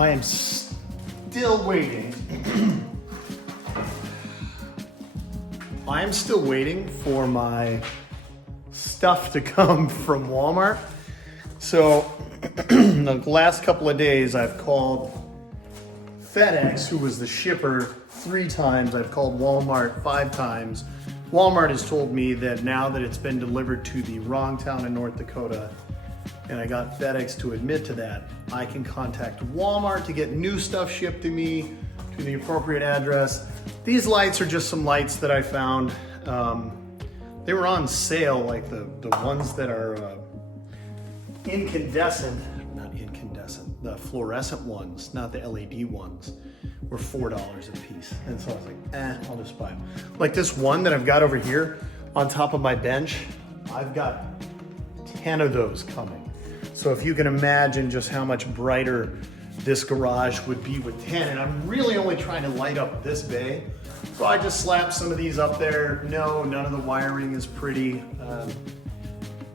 I am still waiting. I am still waiting for my stuff to come from Walmart. So the last couple of days I've called FedEx, who was the shipper, 3 times. I've called Walmart 5 times. Walmart has told me that now that it's been delivered to the wrong town in North Dakota, and I got FedEx to admit to that, I can contact Walmart to get new stuff shipped to me to the appropriate address. These lights are just some lights that I found. They were on sale, like the ones that are the fluorescent ones, not the LED ones, were $4 a piece. And so I was like, I'll just buy them. Like this one that I've got over here on top of my bench, I've got 10 of those coming. So if you can imagine just how much brighter this garage would be with 10, and I'm really only trying to light up this bay. So I just slapped some of these up there. No, none of the wiring is pretty.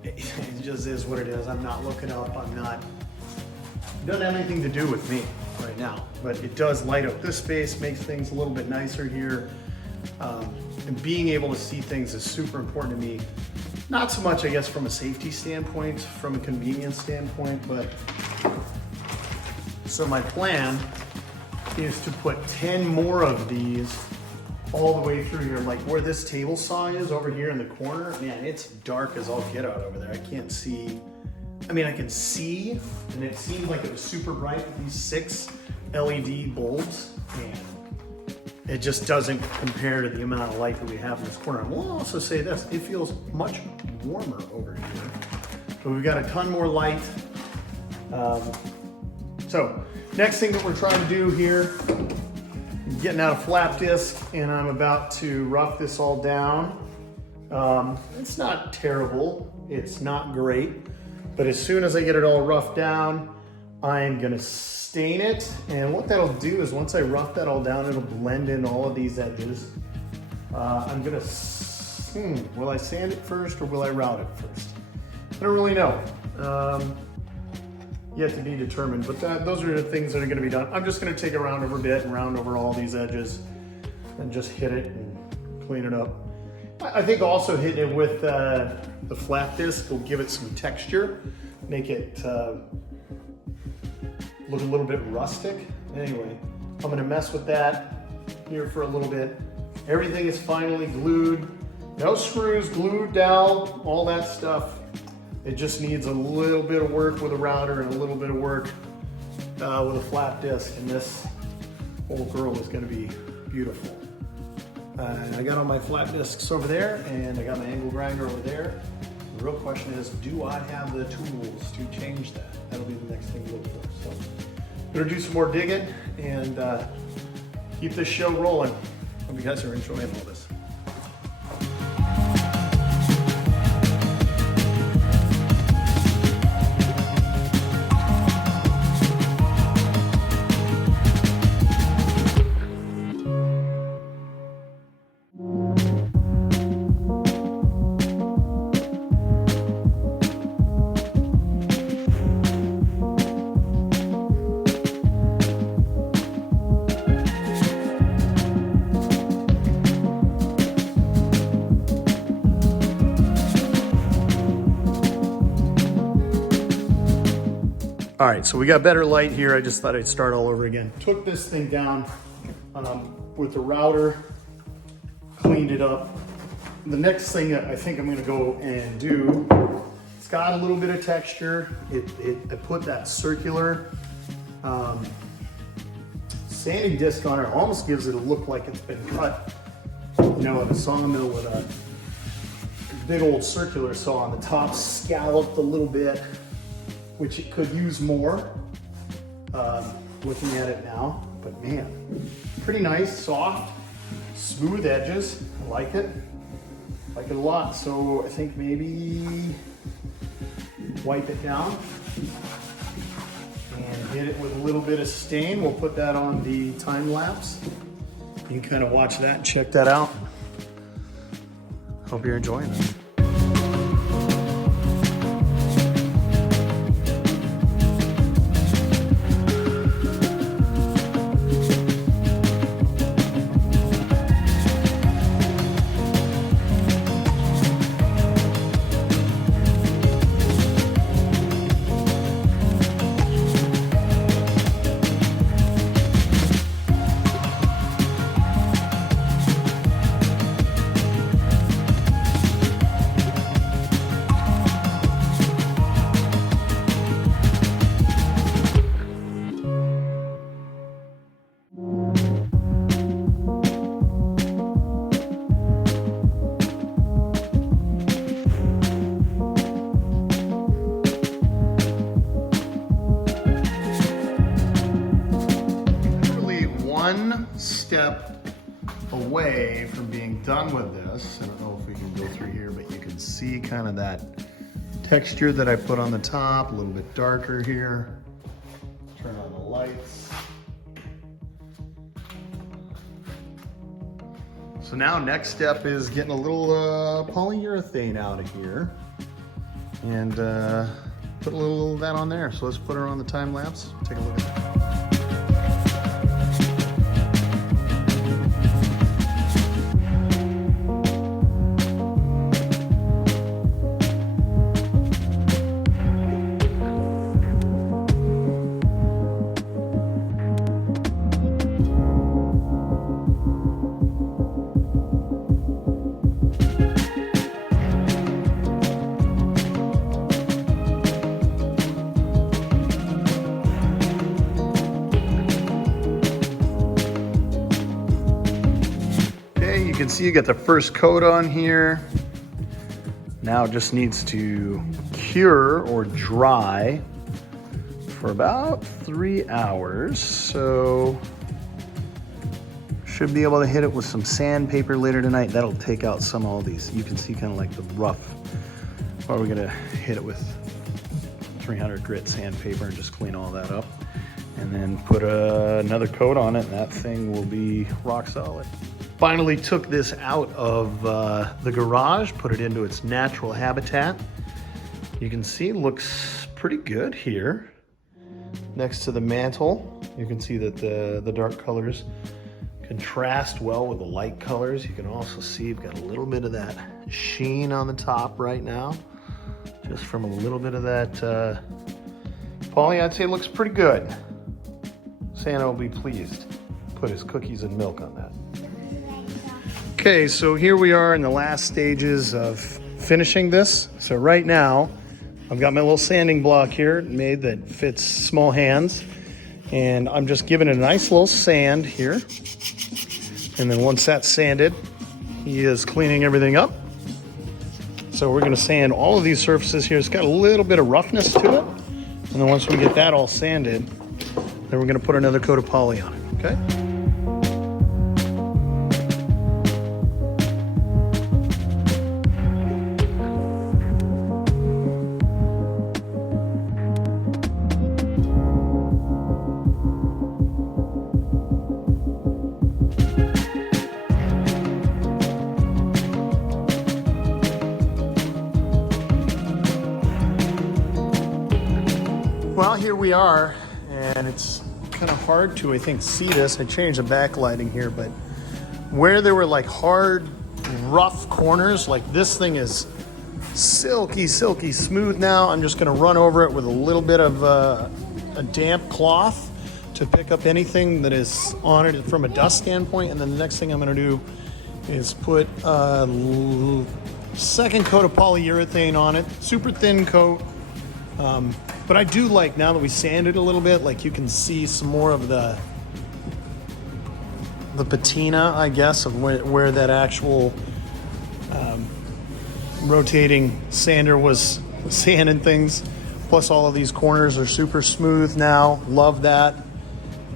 It just is what it is. I'm not looking up, it doesn't have anything to do with me right now, but it does light up this space, makes things a little bit nicer here. And being able to see things is super important to me. Not so much, I guess, from a safety standpoint, from a convenience standpoint, but so my plan is to put 10 more of these all the way through here, like where this table saw is over here in the corner. Man, it's dark as all get out over there. I can't see. I mean, I can see, and it seemed like it was super bright with these 6 LED bulbs, and it just doesn't compare to the amount of light that we have in this corner. I will also say this, it feels much warmer over here. But we've got a ton more light. So next thing that we're trying to do here, I'm getting out a flap disc, and I'm about to rough this all down. It's not terrible, it's not great, but as soon as I get it all roughed down, I'm gonna stain it. And what that'll do is once I rough that all down, it'll blend in all of these edges. I'm gonna, will I sand it first or will I route it first? I don't really know. Yet to be determined, but those are the things that are gonna be done. I'm just gonna take a round over bit and round over all these edges and just hit it and clean it up. I think also hitting it with the flat disc will give it some texture, make it look a little bit rustic. Anyway, I'm gonna mess with that here for a little bit. Everything is finally glued. No screws, glued, dowel, all that stuff. It just needs a little bit of work with a router and a little bit of work with a flat disc, and this whole girl is gonna be beautiful. I got all my flat discs over there, and I got my angle grinder over there. The real question is, do I have the tools to change that? That'll be the next thing to look for. So I'm gonna do some more digging and keep this show rolling. Hope you guys are enjoying all this. All right, so we got better light here. I just thought I'd start all over again. Took this thing down with the router, cleaned it up. The next thing that I think I'm gonna go and do, it's got a little bit of texture. I put that circular sanding disc on it. Almost gives it a look like it's been cut, you know, at a sawmill with a big old circular saw on the top, scalloped a little bit, which it could use more, looking at it now. But man, pretty nice, soft, smooth edges. I like it a lot. So I think maybe wipe it down and hit it with a little bit of stain. We'll put that on the time lapse. You can kind of watch that and check that out. Hope you're enjoying it. step away from being done with this. I don't know if we can go through here, but you can see kind of that texture that I put on the top, a little bit darker here. Turn on the lights. So now next step is getting a little polyurethane out of here and put a little of that on there. So let's put her on the time lapse, take a look at that. You can see you got the first coat on here. Now it just needs to cure or dry for about 3 hours. So should be able to hit it with some sandpaper later tonight. That'll take out some of all these. You can see kind of like the rough. Or we're gonna hit it with 300 grit sandpaper and just clean all that up. And then put another coat on it and that thing will be rock solid. Finally took this out of the garage, put it into its natural habitat. You can see it looks pretty good here. Next to the mantle, you can see that the dark colors contrast well with the light colors. You can also see you've got a little bit of that sheen on the top right now, just from a little bit of that poly. I'd say it looks pretty good. Santa will be pleased. Put his cookies and milk on that. Okay, so here we are in the last stages of finishing this. So right now, I've got my little sanding block here made that fits small hands. And I'm just giving it a nice little sand here. And then once that's sanded, he is cleaning everything up. So we're gonna sand all of these surfaces here. It's got a little bit of roughness to it. And then once we get that all sanded, then we're gonna put another coat of poly on it, okay? Well, here we are, and it's kind of hard to, I think, see this. I changed the backlighting here, but where there were like hard, rough corners, like this thing is silky, silky smooth now. I'm just gonna run over it with a little bit of a damp cloth to pick up anything that is on it from a dust standpoint. And then the next thing I'm gonna do is put a second coat of polyurethane on it, super thin coat. But I do like, now that we sanded a little bit, like you can see some more of the patina, I guess, of where that actual rotating sander was sanding things. Plus all of these corners are super smooth now. Love that.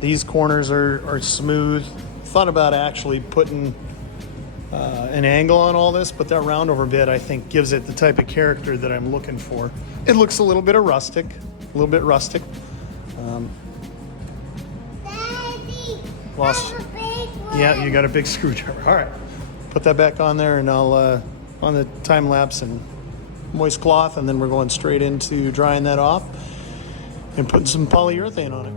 These corners are smooth. Thought about actually putting an angle on all this, but that roundover bit, I think, gives it the type of character that I'm looking for. It looks a little bit rustic. Lost. Yeah, you got a big screwdriver. All right, put that back on there, and I'll on the time lapse and moist cloth, and then we're going straight into drying that off and putting some polyurethane on it.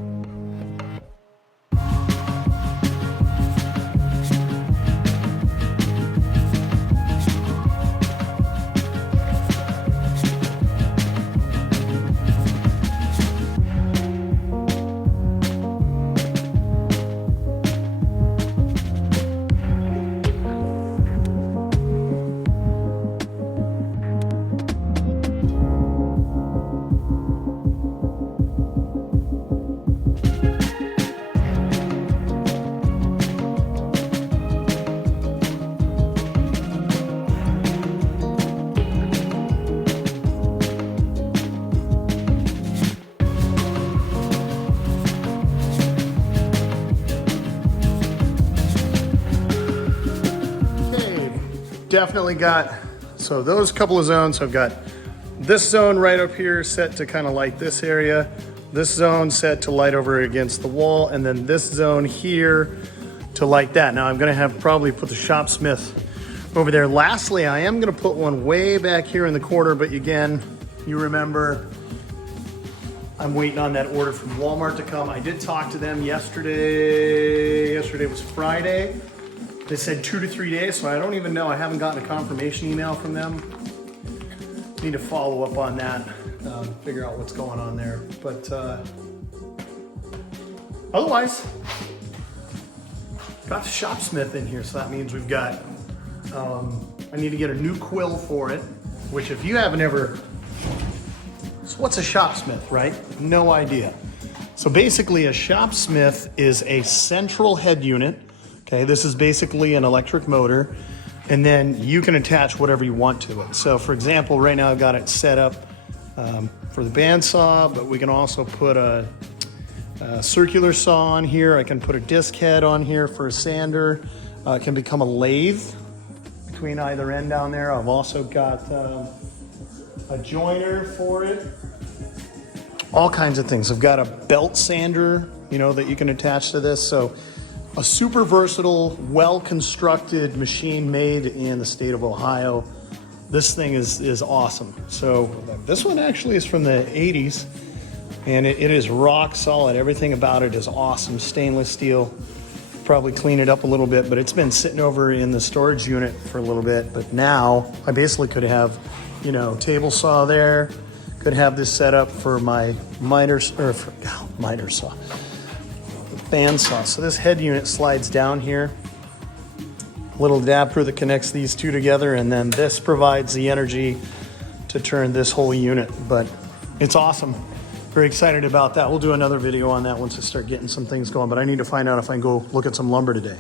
definitely got, so those couple of zones, I've got this zone right up here set to kind of light this area, this zone set to light over against the wall, and then this zone here to light that. Now I'm gonna have probably put the shopsmith over there. Lastly, I am gonna put one way back here in the corner, but again, you remember, I'm waiting on that order from Walmart to come. I did talk to them yesterday. Yesterday was Friday. They said 2 to 3 days, so I don't even know. I haven't gotten a confirmation email from them. Need to follow up on that, figure out what's going on there. But otherwise, got the shopsmith in here, so that means we've got, I need to get a new quill for it, which if you haven't ever, so what's a shopsmith, right? No idea. So basically a shopsmith is a central head unit. Okay, this is basically an electric motor, and then you can attach whatever you want to it. So for example, right now I've got it set up for the bandsaw, but we can also put a circular saw on here. I can put a disc head on here for a sander. It can become a lathe between either end down there. I've also got a joiner for it. All kinds of things. I've got a belt sander, you know, that you can attach to this. So a super versatile, well-constructed machine made in the state of Ohio. This thing is awesome. So this one actually is from the 80s, and it is rock solid. Everything about it is awesome. Stainless steel. Probably clean it up a little bit, but it's been sitting over in the storage unit for a little bit. But now I basically could have, you know, table saw there. Could have this set up for my miter saw, bandsaw. So this head unit slides down here. Little adapter that connects these two together, and then this provides the energy to turn this whole unit. But it's awesome. Very excited about that. We'll do another video on that once I start getting some things going, but I need to find out if I can go look at some lumber today.